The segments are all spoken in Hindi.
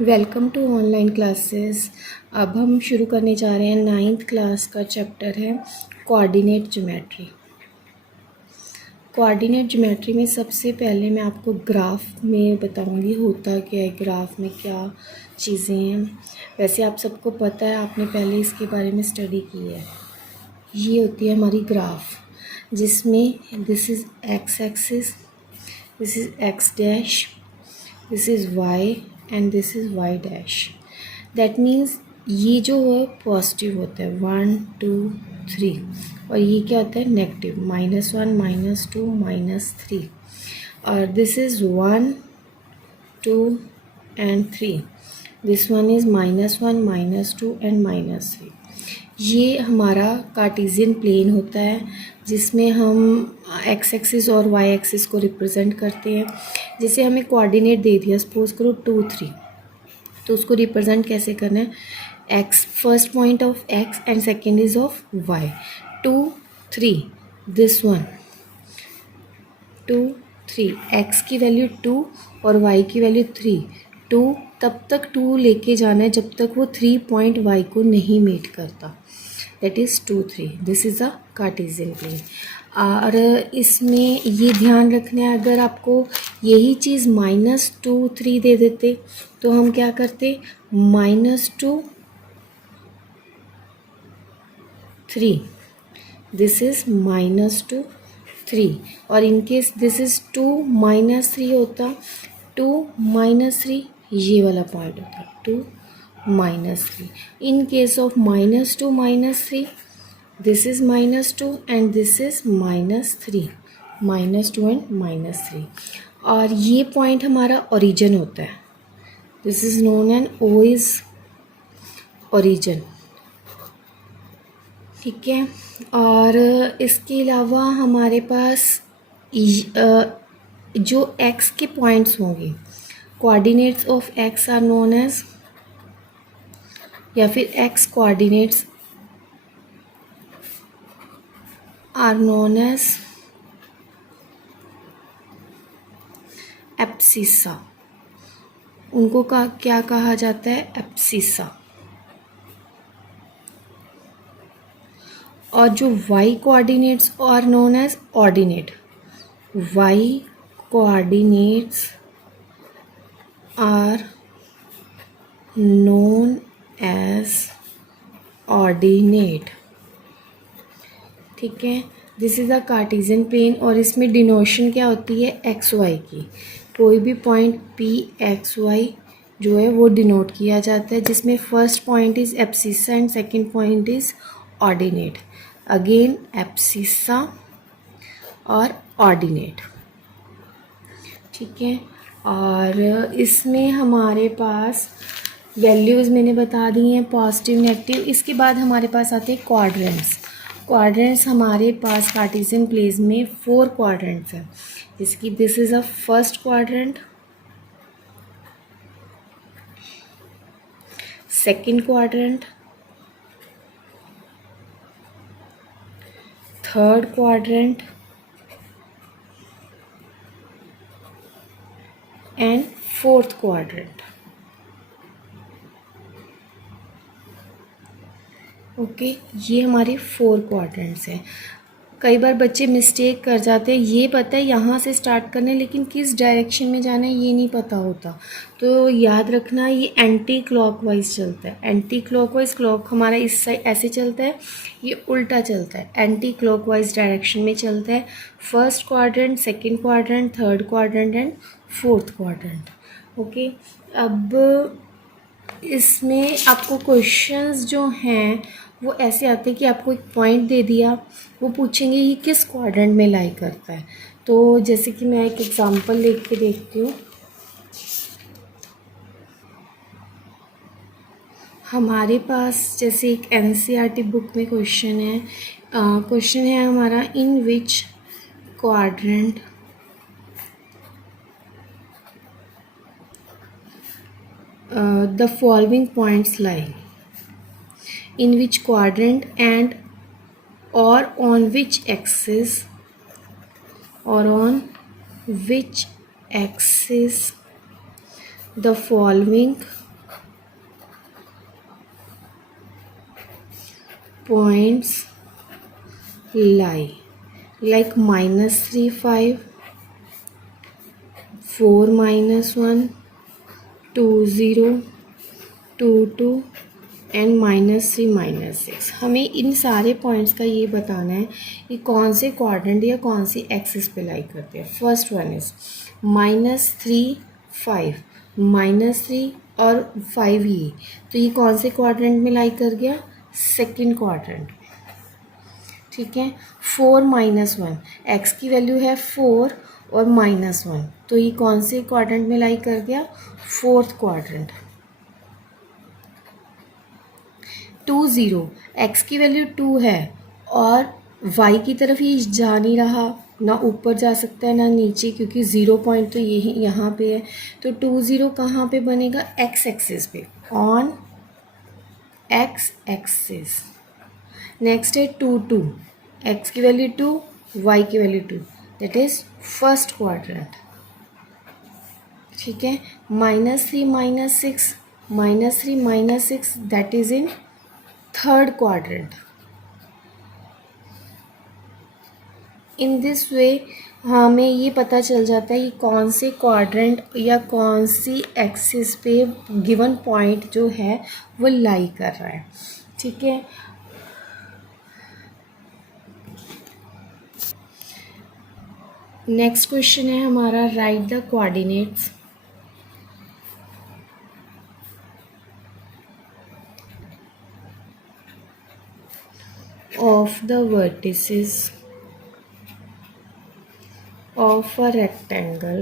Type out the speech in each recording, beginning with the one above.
Welcome to online classes. अब हम शुरू करने जा रहे हैं 9th क्लास का चैप्टर है कोऑर्डिनेट ज्योमेट्री। कोऑर्डिनेट ज्योमेट्री में सबसे पहले मैं आपको ग्राफ में बताऊंगी होता क्या है, ग्राफ में क्या चीज़ें हैं। वैसे आप सबको पता है, आपने पहले इसके बारे में स्टडी की है। ये होती है हमारी ग्राफ, जिसमें this is x axis, this is x dash, this is why and this is why dash. That means ये जो है पॉजिटिव होता है 1 2 3, और ये क्या होता है नेगेटिव -1 -2 -3, और this is 1 2 and 3, this one is -1 -2 and -3। ये हमारा कार्टेशियन प्लेन होता है, जिसमें हम एक्स एक्सिस और वाई एक्सिस को रिप्रेजेंट करते हैं। जैसे हमें कोऑर्डिनेट दे दिया, सपोज करो 2 3, तो उसको रिप्रेजेंट कैसे करना है, x first point of x and second is of y. 2 3, this one 2 3, x की वैल्यू 2 और वाई की वैल्यू 3। 2 तब तक 2 लेके जाना है जब तक वो 3 पॉइंट वाई को नहीं मीट करता, that is 2 3। This is a Cartesian plane. और इसमें ये ध्यान रखना है, अगर आपको यही चीज़ -2 3 दे देते तो हम क्या करते, -2 3, दिस इज़ -2 3, और इनकेस दिस इज़ 2 -3 होता, 2 -3 ये वाला पॉइंट होता, 2 -3। In case of -2 -3, this is -2 and this is -3, -2 and -3, और ये पॉइंट हमारा ओरिजिन होता है। This is known and O is origin, ठीक है। और इसके अलावा हमारे पास जो x के पॉइंट्स होंगे, coordinates of x are known as, या फिर x coordinates are known as abscissa. उनको क्या कहा जाता है, एब्सिसा। और जो y coordinates are known as ordinate, y coordinates are known as ordinate, ठीक है। This is a Cartesian plane, और इसमें डिनोशन क्या होती है, एक्स वाई की। कोई भी पॉइंट पी एक्स वाई जो है वो डिनोट किया जाता है, जिसमें first point is abscissa and second point is ordinate. Again abscissa और ऑर्डिनेट, ठीक है। और इसमें हमारे पास वैल्यूज़ मैंने बता दी हैं, पॉजिटिव नेगेटिव। इसके बाद हमारे पास आते हैं क्वाड्रेंट्स। क्वाड्रेंट्स हमारे पास कार्टेशियन प्लेन में 4 क्वाड्रेंट्स हैं, जिसकी this is a first quadrant, second quadrant, third quadrant and fourth quadrant. Okay, ये हमारे 4 क्वाड्रेंट्स हैं। कई बार बच्चे मिस्टेक कर जाते हैं, ये पता है यहाँ से स्टार्ट करना है लेकिन किस डायरेक्शन में जाना है ये नहीं पता होता, तो याद रखना ये एंटी क्लॉकवाइज चलता है। एंटी क्लॉकवाइज, क्लॉक हमारा इस साइड ऐसे चलता है, ये उल्टा चलता है, एंटी क्लॉकवाइज डायरेक्शन में चलता है। First quadrant, second quadrant, third quadrant and fourth quadrant. Okay, अब इसमें आपको क्वेश्चंस जो हैं वो ऐसे आते हैं कि आपको एक पॉइंट दे दिया, वो पूछेंगे ये किस क्वाड्रेंट में लाई करता है। तो जैसे कि मैं एक एग्जांपल लिख के देखती हूँ। हमारे पास जैसे एक एनसीईआरटी बुक में क्वेश्चन है, क्वेश्चन है हमारा, in which quadrant the following points lie, in which quadrant and or on which axis, or on which axis the following points lie like -3 5, 4 -1 2 0 2 2 and -3 -6। हमें इन सारे पॉइंट्स का ये बताना है कि कौन से क्वाड्रेंट या कौन सी एक्सिस पे लाई करते हैं। फर्स्ट वन इज -3 5, -3 और 5 ये, तो ये कौन से क्वाड्रेंट में लाई कर गया? Second quadrant. ठीक है। 4 -1, एक्स की वैल्यू है 4 और -1, तो ये कौन से क्वाड्रेंट में लाई कर गया? Fourth quadrant. 2 0, एक्स की वैल्यू 2 है और वाई की तरफ ये जा नहीं रहा, ना ऊपर जा सकता है ना नीचे, क्योंकि 0 पॉइंट तो यही यहाँ पे है। तो 2 0 कहाँ पे बनेगा? एक्स एक्सिस पे, ऑन एक्स एक्सिस। नेक्स्ट है 2 2, एक्स की वैल्यू 2, वाई की वैल्यू 2, दैट इज फर्स्ट क्वाड्रेंट। ठीक है। -3 -6, -3 -6, that is in third quadrant. In this way हमें ये पता चल जाता है कि कौन से क्वाड्रेंट या कौन सी एक्सिस पे गिवन पॉइंट जो है वो लाई कर रहा है। ठीक है। नेक्स्ट क्वेश्चन है हमारा, right the coordinates of the vertices of a rectangle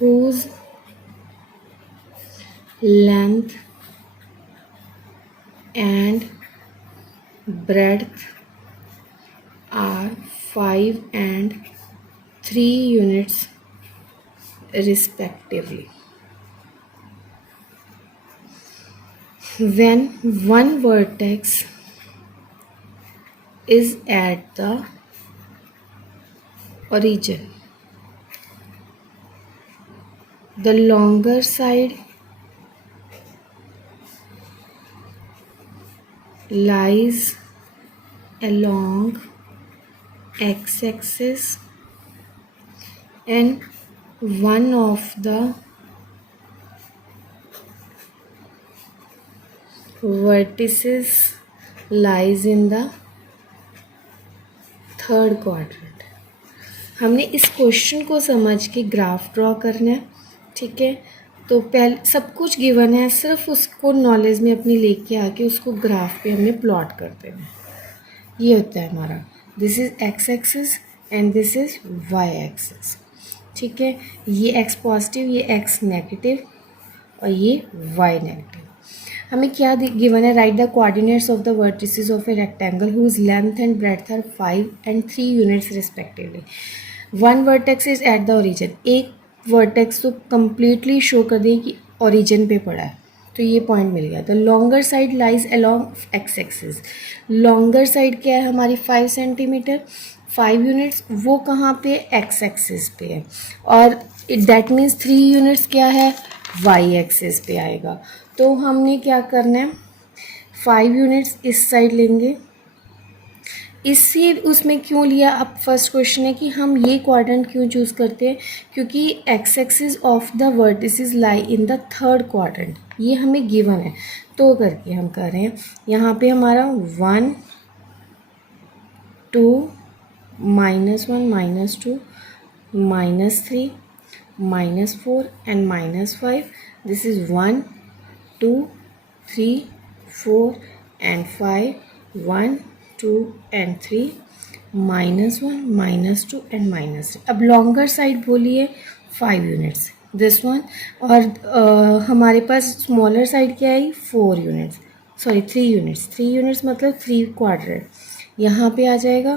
whose length and breadth are 5 and 3 units respectively. When one vertex is at the origin, the longer side lies along x-axis and one of the vertices lies in the third quadrant. हमने इस क्वेश्चन को समझ के ग्राफ ड्रॉ करना है। ठीक है। तो पहले सब कुछ गिवन है, सिर्फ उसको नॉलेज में अपनी लेके आके उसको ग्राफ पे हमने प्लॉट कर देना है। ये होता है हमारा, this is x axis and this is y axis. ठीक है। ये एक्स पॉजिटिव, ये एक्स नेगेटिव और ये वाई नेगेटिव। हमें क्या गिवन है? Write the coordinates of the vertices of a rectangle whose length and breadth are 5 and 3 units respectively. One vertex is at the origin, एक वर्टेक्स तो कंप्लीटली शो कर दें कि ओरिजिन पे पड़ा है, तो ये पॉइंट मिल गया। The longer side lies along x axis, longer side क्या है हमारी? 5 सेंटीमीटर, 5 यूनिट्स, वो कहाँ पे? एक्स एक्सिस पे है। और दैट मीन्स 3 यूनिट्स क्या है? वाई एक्सिस पे आएगा। तो हमने क्या करना है? 5 यूनिट्स इस साइड लेंगे। इससे उसमें क्यों लिया? अब फर्स्ट क्वेश्चन है कि हम ये क्वाड्रेंट क्यों चूज़ करते हैं? क्योंकि x axis of the vertices lie in the third quadrant, ये हमें गिवन है। तो करके हम कर रहे हैं, यहाँ पे हमारा 1 2 -1 -2 -3 -4 and -5, this is 1 2 3 4 and 5, 1 2 and 3 -1 -2 and -3। अब लॉन्गर साइड बोलिए 5 यूनिट्स, दिस वन। और हमारे पास स्मॉलर साइड क्या आई? 4 यूनिट्स, सॉरी 3 यूनिट्स। 3 यूनिट्स मतलब 3 क्वाड्रेंट यहाँ पे आ जाएगा।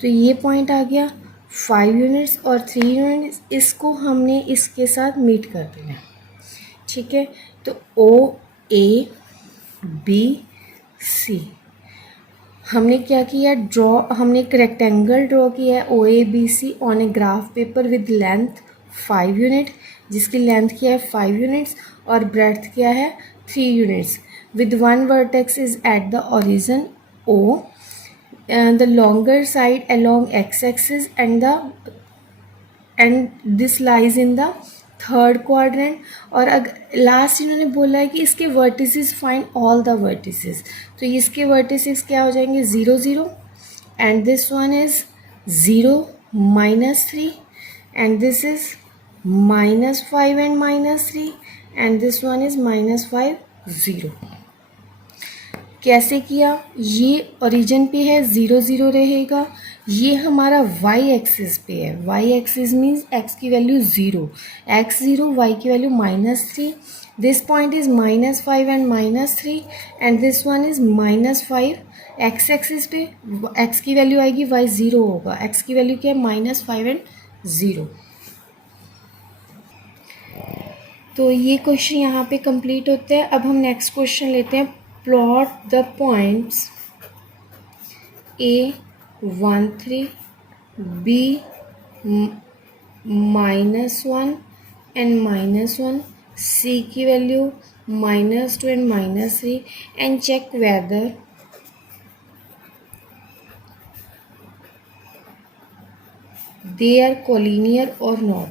तो ये पॉइंट आ गया 5 यूनिट्स और 3 यूनिट्स, इसको हमने इसके साथ मीट कर देना। ठीक है। तो O A B C हमने क्या किया? ड्रॉ, हमने एक रेक्टेंगल ड्रॉ किया है OABC on a graph paper with length 5 unit, जिसकी लेंथ क्या है? 5 यूनिट्स और ब्रेड्थ क्या है? 3 units. with one vertex is at the origin O, and the longer side along x-axis, and this lies in the third quadrant. और लास्ट इन्होंने बोला है कि इसके vertices find all the vertices. तो इसके वर्टिसेस क्या हो जाएंगे? 0 0, and this one is 0 -3, and this is -5 and -3, and this one is -5 0. कैसे किया? ये ओरिजिन पे है, 0 0 रहेगा. ये हमारा वाई एक्सिस पे है. वाई एक्सिस मीन्स एक्स की वैल्यू 0, x 0, वाई की value -3. This point is -5 and -3, and this one is -5. X axis पे x की वैल्यू आएगी, y 0 होगा. x की वैल्यू क्या है? -5 एंड 0. तो ये क्वेश्चन यहाँ पे कंप्लीट होते हैं. अब हम नेक्स्ट क्वेश्चन लेते हैं. Plot the points A 1 3, B -1 and -1, C की वैल्यू -2 and -3, and check whether they are collinear or not.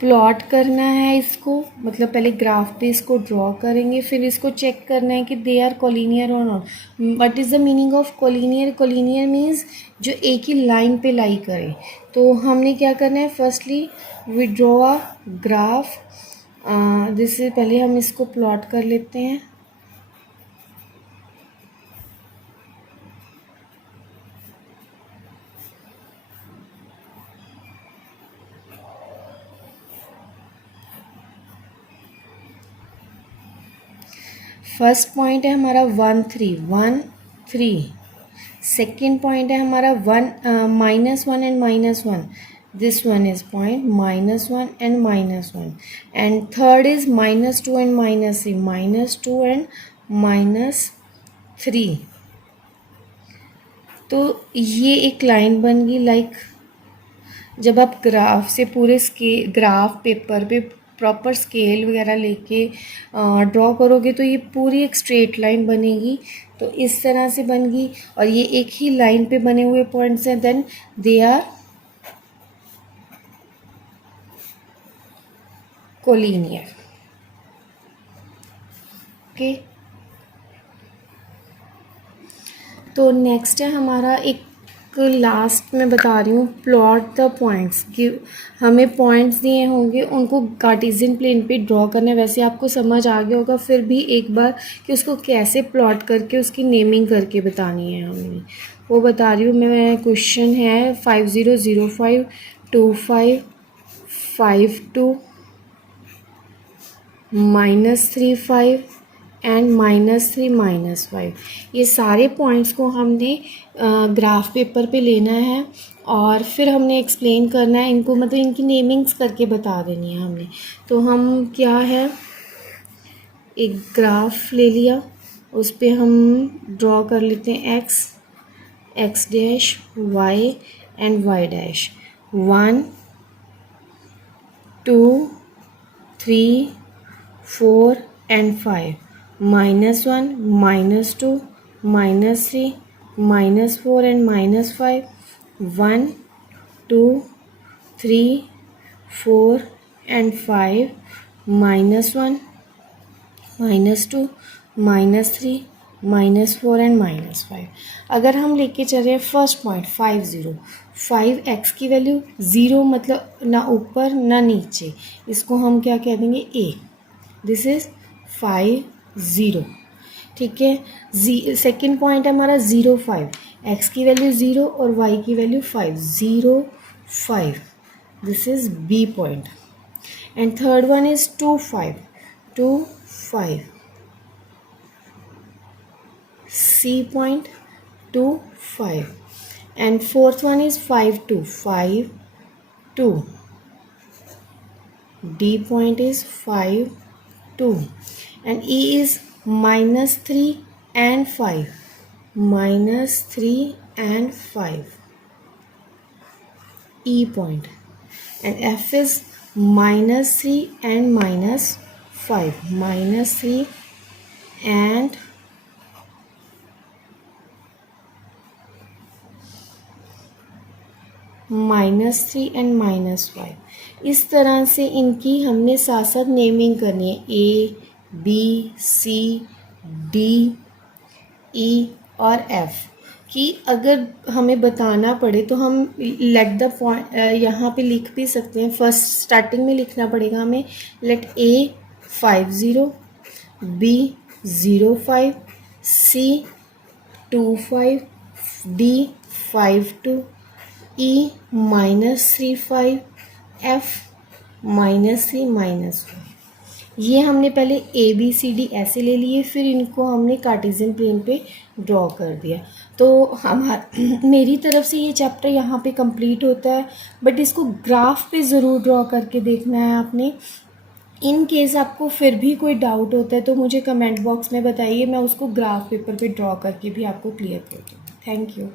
Plot करना है इसको, मतलब पहले ग्राफ पे इसको ड्रॉ करेंगे, फिर इसको चेक करना है कि दे आर कोलिनियर और not. What is the meaning of collinear? Collinear means जो एक ही लाइन पे लाई करे. तो हमने क्या करना है? Firstly we draw a graph. जिससे पहले हम इसको प्लॉट कर लेते हैं. फर्स्ट पॉइंट है हमारा 1 3 1 3. सेकेंड पॉइंट है हमारा -1 and -1. This one is point -1 and -1. And third is -2 and -3, -2 and -3. तो ये एक लाइन बन गई. लाइक जब आप ग्राफ से पूरे ग्राफ पेपर पे प्रॉपर स्केल वगैरह लेके ड्रॉ करोगे तो ये पूरी एक स्ट्रेट लाइन बनेगी. तो इस तरह से बन गई, और ये एक ही लाइन पे बने हुए पॉइंट्स हैं. Then they are collinear. Okay, तो नेक्स्ट है हमारा एक लास्ट में बता रही हूँ. Plot the points. कि हमें पॉइंट्स दिए होंगे, उनको कार्टेशियन प्लेन पे ड्रॉ करना है. वैसे आपको समझ आ गया होगा, फिर भी एक बार कि उसको कैसे प्लॉट करके उसकी नेमिंग करके बतानी है हमें, वो बता रही हूँ मैं. क्वेश्चन है 5005 25 52 -35 एंड -3 -5. ये सारे पॉइंट्स को हमने ग्राफ पेपर पे लेना है, और फिर हमने एक्सप्लेन करना है इनको, मतलब इनकी नेमिंग्स करके बता देनी है हमने. तो हम क्या है, एक ग्राफ ले लिया, उस पर हम ड्रॉ कर लेते हैं x dash, y and y dash. 1 2 3 4 and 5, -1 -2 -3 -4 and -5, 1 2 3 4 and 5, -1 -2 -3 -4 and -5. अगर हम लेके चल रहे हैं फर्स्ट पॉइंट 5 0, 5 x की वैल्यू 0, मतलब ना ऊपर ना नीचे, इसको हम क्या कह देंगे? a. This is 5 0. ठीक है. सेकेंड पॉइंट है हमारा 0 5, x की वैल्यू 0 और y की value 5, 0 5. This is b point. And third one is 2 5, 2 5. c point 2 5. And fourth one is 5 2, 5 2. d point is 5 2. And e is -3 and 5, -3 and 5. E point, and F is -3 and -5, -3 and -3 and -5। इस तरह से इनकी हमने साथ साथ नेमिंग करनी है, A, B, C, D, E और F कि अगर हमें बताना पड़े तो हम लेट द पॉइंट यहाँ पे लिख भी सकते हैं। फर्स्ट स्टार्टिंग में लिखना पड़ेगा हमें, late A 50, B 05, C 25, D 52, E -35, F -3 -1। ये हमने पहले ए बी सी डी ऐसे ले लिए, फिर इनको हमने कार्टेशियन प्लेन पे ड्रॉ कर दिया। तो मेरी तरफ से ये चैप्टर यहाँ पे कंप्लीट होता है, बट इसको ग्राफ पे ज़रूर ड्रॉ करके देखना है आपने। इन केस आपको फिर भी कोई डाउट होता है तो मुझे कमेंट बॉक्स में बताइए, मैं उसको ग्राफ पेपर पे ड्रॉ करके भी आपको क्लियर कर दूँगी। Thank you.